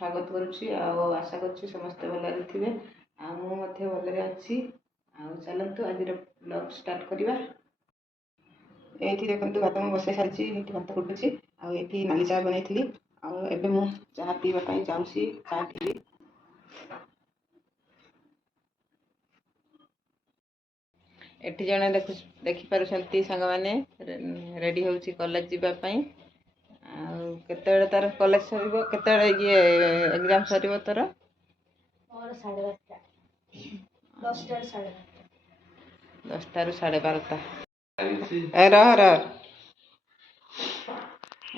स्वागत करुच्ची आशा करुच्ची समस्ते भलरे थे आते भलरे अच्छी चलतु आज ब्लॉग स्टार्ट करवा। ये देखो भात मुझे बसई सारी भात फुटुची ये नाली चा बनई आबे मु चाह पीवाई जाऊँगी चाह पीबी। एठी जने देखिपार सांग मैंने रेडी हो कॉलेज जीवाई केते तार कॉलेज सर केते ये एग्जाम सर तोर 10टा ରୁ 12:30 रह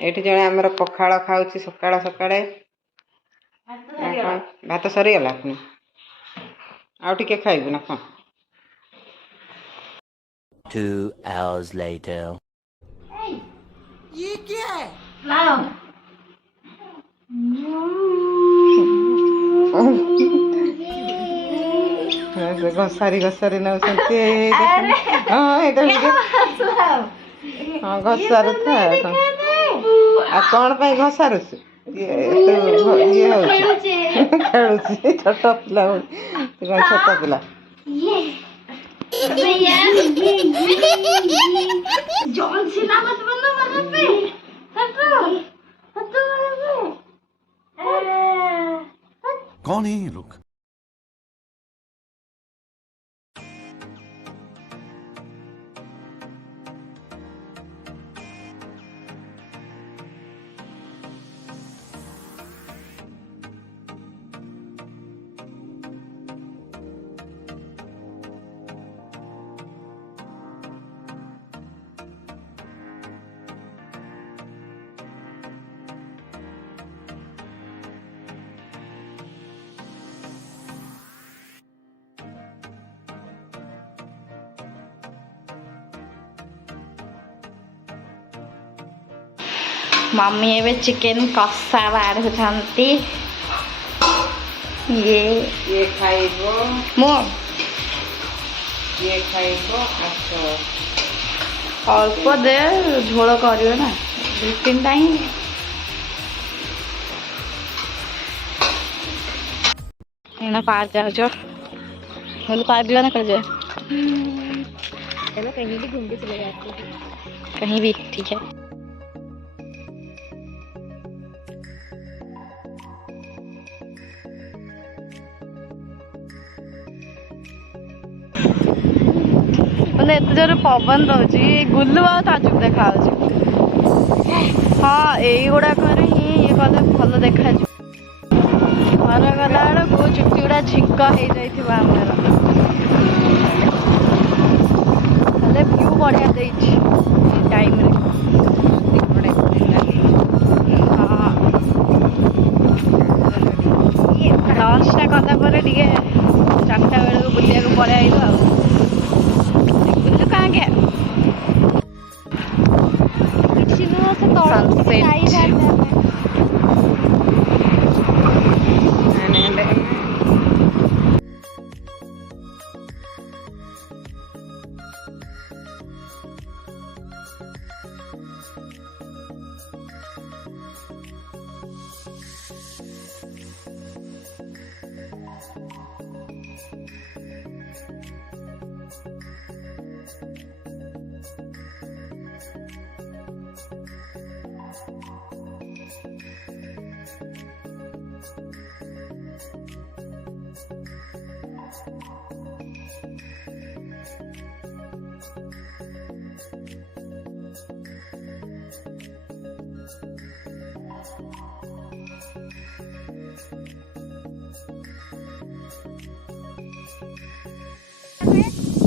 ये जड़े आमर पखाड़ खाऊ सकाळ सकाळे भात सरीगला पुणी आउ टिके खाइबु ना कौन। 2 hours later ये क्या है? लाओ घसारी घसारी नौ हाँ घसार था कौन पाई घसार खेलु छोट पिला छोट पिला जॉन सीना मत बनो मत पे कौन है ये लोग? मम्मी एवं चिकन कषा बाढ़ुंती ये खाइबो मो ये खाइबो अल्प दे झोल कर ना 2-3 टाइम एना पार जाओ हेलो पार भी ना कर जाए कहीं भी घूम के चले जाते कहीं भी ठीक है। मैंने एत जोर पवन रोच गुलु आजुक देखा हाँ युवाक ही ये कले भल देखा घर गला बेलू चुटी गुड़ा झिंक हो जामर व्यू बढ़िया टाइम लंचटा कला 4टा बेलू बुलिया पड़े आइलु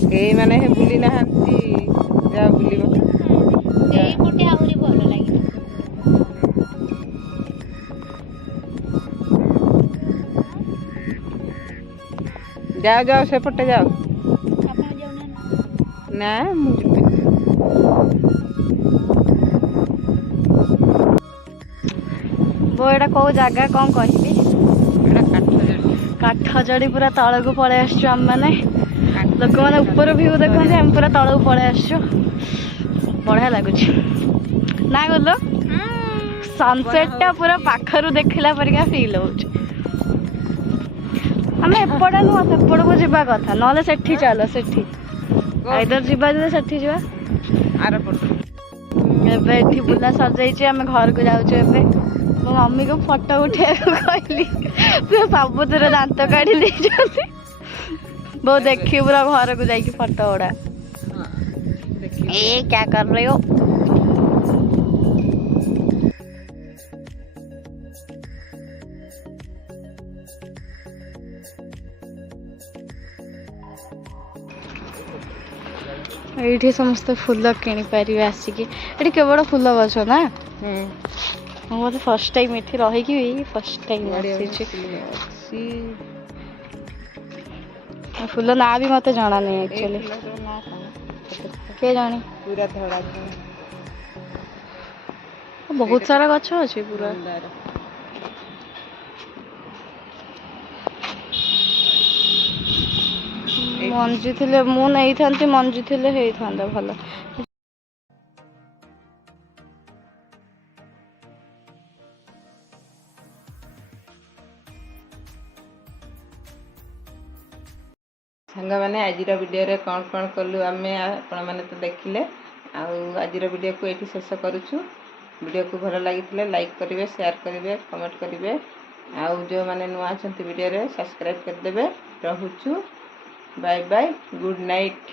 कई माने बुली ना जा बुलिब गोटे आहरी भल लगे जाओ जाओ सेपटे जाओ ना बो एटा कौ जगह कौन कहबी काठजोड़ी पूरा तल को पलि आम मैंने लोक मैंने ऊपर व्यू देखते आम पूरा तल को पलि बढ़िया लगुच ना गलो सनसेट पूरा पाखरु देखला परिका फील होउछ आमे एपड़ा नु सेपड़ को जिबा कथा नले सेठी चलो सेठी आइदर जिबा जे सेठी जिबा आर पट एबे एठी बुला सर जाइछे आमे घर को जाउछे एबे मो मम्मी को फोटो उठे कहली से सबुतिर दांत काढी ले जाती वो देखी पूरा घर को जाइए फोटो उड़ा ए क्या कर रहे हो ये समस्त फूल किणी पारे आसिक ये केवल फूल गछ ना मुझे फर्स्ट टाइम इथे रही फर्स्ट टाइम फूल ना भी मत जाना नहीं एक्चुअली के जानी पूरा धड़ा बहुत सारा गछ अच्छे पूरा मंजी थे मु नहीं था मंजी थे भल सांग मैंने आज वीडियो कौन कौन कलु आम आपण मैंने तो देखिले आज वीडियो को ये शेष करुचु वीडियो को भल लगी लाइक करेंगे शेयर करेंगे कमेंट करेंगे आउ जो मैंने नुआ वीडियो सब्सक्राइब करदे। रोचु बाय बाय गुड नाइट।